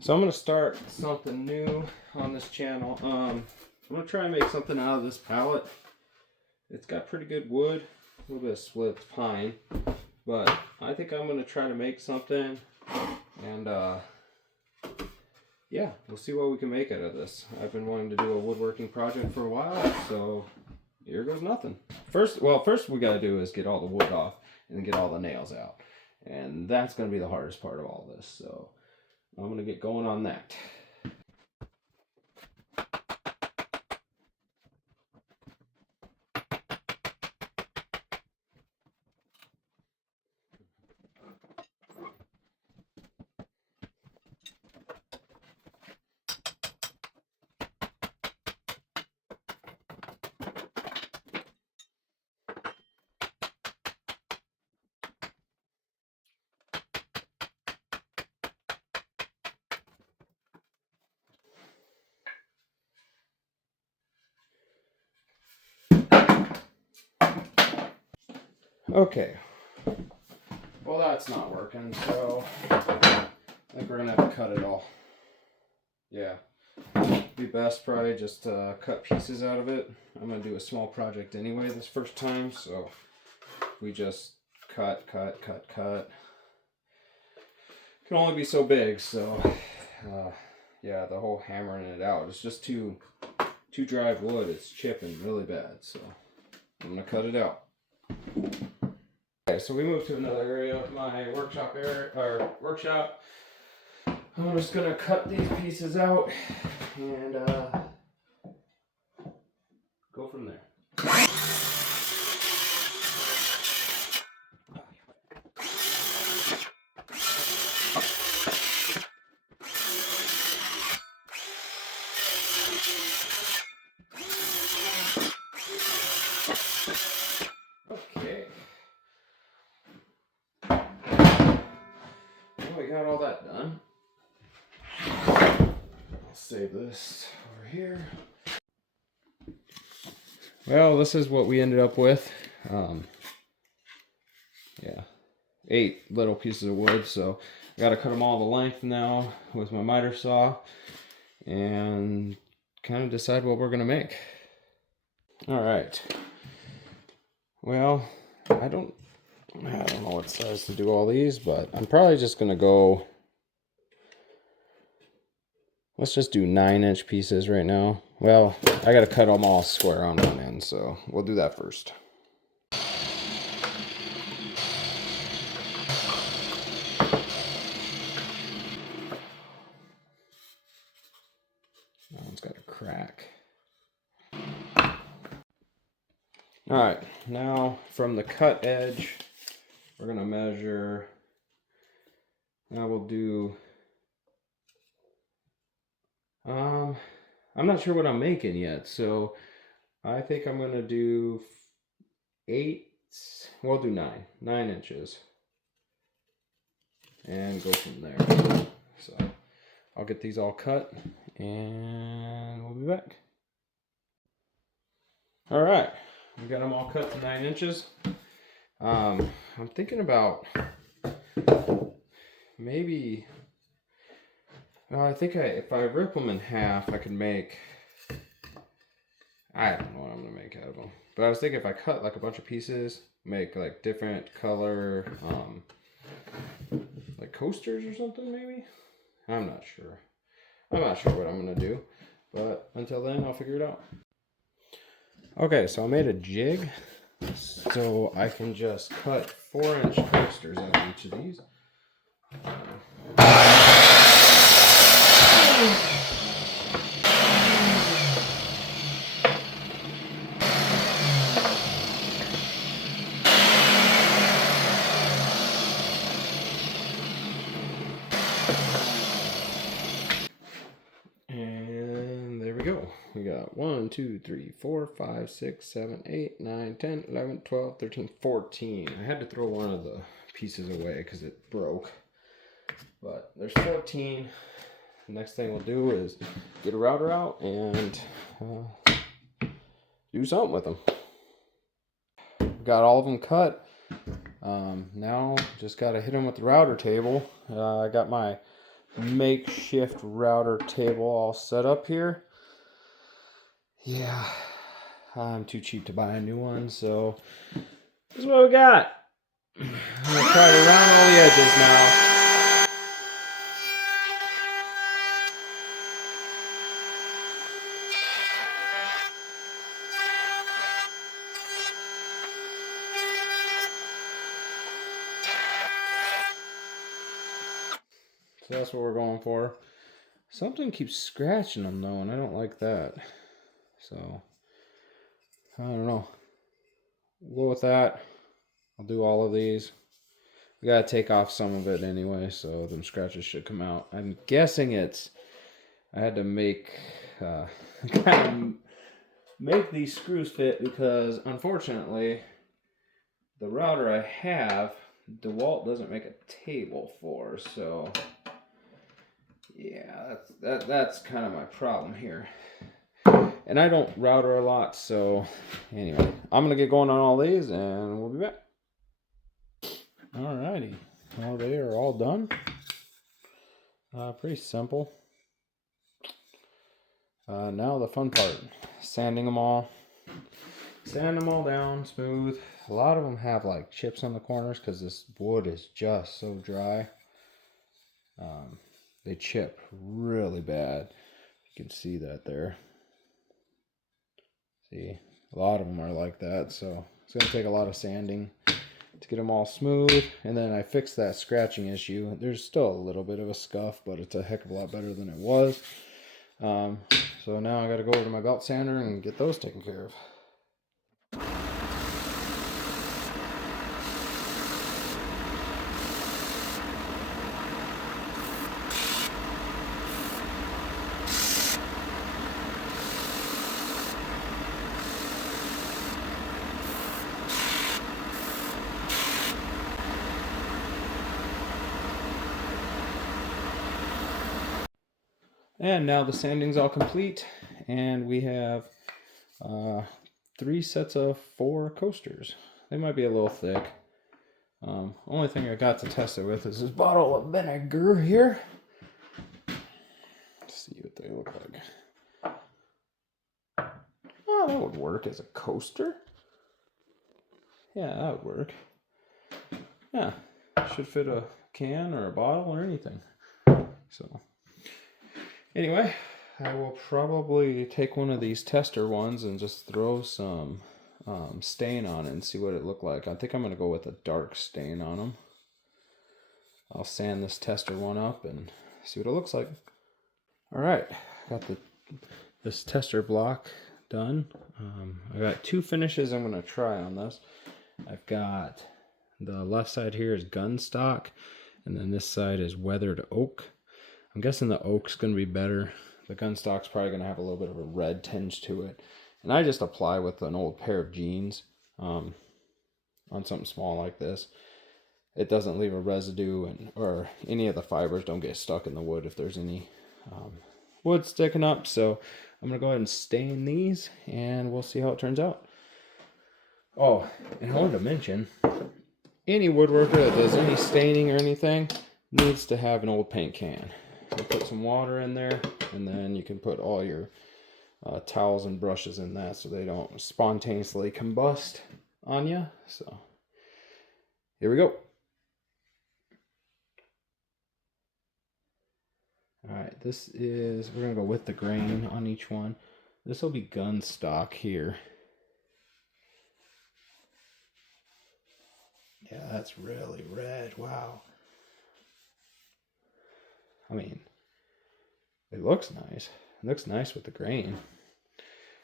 So I'm going to start something new on this channel. I'm going to try and make something out of this pallet. It's got pretty good wood, a little bit of split pine, but I think I'm going to try to make something, and yeah, we'll see what we can make out of this. I've been wanting to do a woodworking project for a while, so here goes nothing. First we got to do is get all the wood off and get all the nails out, and that's going to be the hardest part of all this, so I'm going to get going on that. Okay, well that's not working, so I think we're gonna have to cut it all. Yeah, be best probably just cut pieces out of it. I'm gonna do a small project anyway this first time, so we just cut. Can only be so big, so yeah, the whole hammering it out, it's just too dry wood. It's chipping really bad, so I'm gonna cut it out. Okay, so we moved to another area of my workshop. I'm just gonna cut these pieces out and go from there. Okay. Well, we got all that done. I'll save this over here. Well, this is what we ended up with. Yeah, 8 little pieces of wood, so I gotta cut them all the length now with my miter saw and kind of decide what we're gonna make. All right. Well, I don't know what size to do all these, but I'm probably just gonna go. Let's just do 9-inch pieces right now. Well, I gotta cut them all square on one end, so we'll do that first. That one's got a crack. All right, now from the cut edge, we're gonna measure. Now we'll do. I'm not sure what I'm making yet, so I think I'm gonna do 8. We'll do 9 inches, and go from there. So I'll get these all cut, and we'll be back. All right, we got them all cut to 9 inches. I'm thinking about maybe. I think if I rip them in half, I could make. I don't know what I'm gonna make out of them, but I was thinking if I cut like a bunch of pieces, make like different color, like coasters or something maybe. I'm not sure. I'm not sure what I'm gonna do, but until then, I'll figure it out. Okay, so I made a jig, so I can just cut 4-inch coasters out of each of these. And there we go. We got 1, 2, 3, 4, 5, 6, 7, 8, 9, 10, 11, 12, 13, 14. I had to throw one of the pieces away because it broke. But there's 14. The next thing we'll do is get a router out and do something with them. Got all of them cut. Now just got to hit them with the router table. I got my makeshift router table all set up here. Yeah, I'm too cheap to buy a new one, so this is what we got. I'm gonna try to round all the edges now. So that's what we're going for. Something keeps scratching them though, and I don't like that. So, I don't know. We'll go with that. I'll do all of these. We gotta take off some of it anyway, so them scratches should come out. I'm guessing I had to make kind of make these screws fit because unfortunately the router I have DeWalt doesn't make a table for, so yeah, that's kind of my problem here. And I don't router a lot, so anyway, I'm gonna get going on all these and we'll be back. Alrighty, well they are all done. Pretty simple. Now the fun part, sanding them all. Sand them all down smooth. A lot of them have like chips on the corners because this wood is just so dry. They chip really bad. You can see that there. See, a lot of them are like that, so it's going to take a lot of sanding to get them all smooth. And then I fixed that scratching issue. There's still a little bit of a scuff, but it's a heck of a lot better than it was. So now I got to go over to my belt sander and get those taken care of. And now the sanding's all complete, and we have 3 sets of 4 coasters. They might be a little thick. Only thing I got to test it with is this bottle of vinegar here. Let's see what they look like. Oh, that would work as a coaster. Yeah, that would work. Yeah, should fit a can or a bottle or anything. So anyway, I will probably take one of these tester ones and just throw some stain on it and see what it looked like. I think I'm going to go with a dark stain on them. I'll sand this tester one up and see what it looks like. Alright, got this tester block done. I got 2 finishes I'm going to try on this. I've got the left side here is gun stock, and then this side is weathered oak. I'm guessing the oak's going to be better. The gun stock's probably going to have a little bit of a red tinge to it. And I just apply with an old pair of jeans on something small like this. It doesn't leave a residue, or any of the fibers don't get stuck in the wood if there's any wood sticking up. So I'm going to go ahead and stain these, and we'll see how it turns out. Oh, and I wanted to mention, any woodworker that does any staining or anything needs to have an old paint can. So put some water in there, and then you can put all your towels and brushes in that so they don't spontaneously combust on you. So here we go. Alright, we're going to go with the grain on each one. This will be gun stock here. Yeah, that's really red. Wow. I mean, it looks nice. It looks nice with the grain.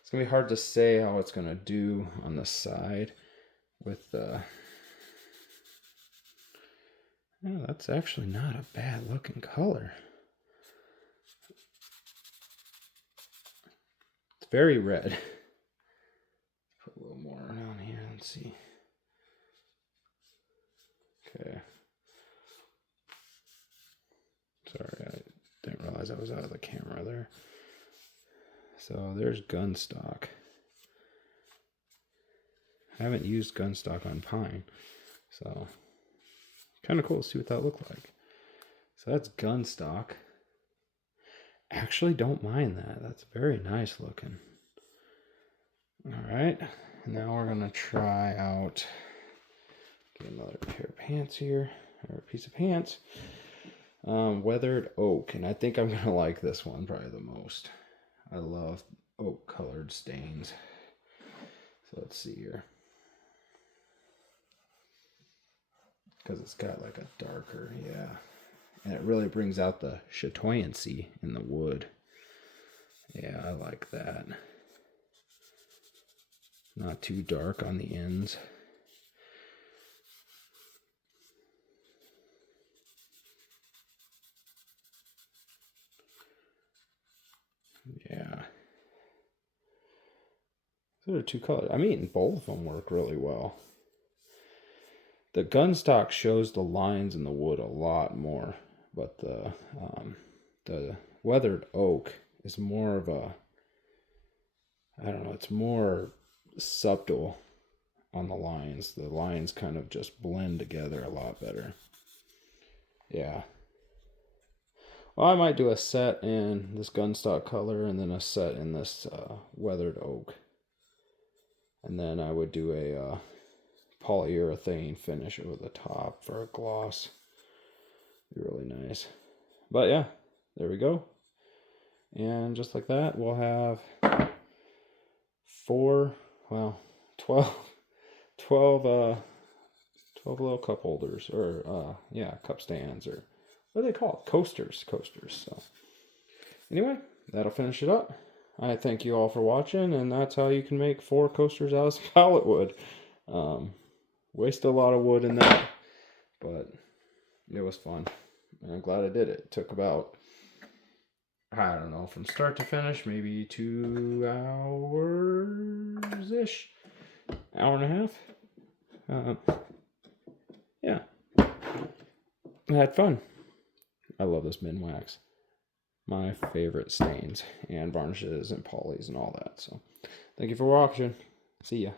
It's going to be hard to say how it's going to do on the side with the... Oh, that's actually not a bad looking color. It's very red. Put a little more down here. Let's see. Okay. Sorry, I didn't realize I was out of the camera there. So there's gun stock. I haven't used gun stock on pine, so kind of cool to see what that looked like. So that's gun stock. Actually, don't mind that. That's very nice looking. All right, now we're gonna try out. Get another pair of pants here, or a piece of pants. Weathered oak, and I think I'm gonna like this one probably the most. I love oak colored stains. So let's see here. Because it's got like a darker, yeah. And it really brings out the chatoyancy in the wood. Yeah, I like that. Not too dark on the ends. Yeah. There are two colors. I mean, both of them work really well. The gun stock shows the lines in the wood a lot more, but the weathered oak is more of a, I don't know, it's more subtle on the lines. The lines kind of just blend together a lot better. Yeah. Well, I might do a set in this gun stock color and then a set in this weathered oak. And then I would do a polyurethane finish over the top for a gloss. Be really nice. But yeah, there we go. And just like that, we'll have 12 little cup holders, or cup stands, or what do they call it? Coasters. So anyway, that'll finish it up. I thank you all for watching, and that's how you can make 4 coasters out of some pallet wood. Wasted a lot of wood in that, but it was fun. And I'm glad I did it. It took about, I don't know, from start to finish, maybe 2 hours-ish. Hour and a half. Yeah. I had fun. I love this Minwax. My favorite stains and varnishes and polys and all that. So thank you for watching. See ya.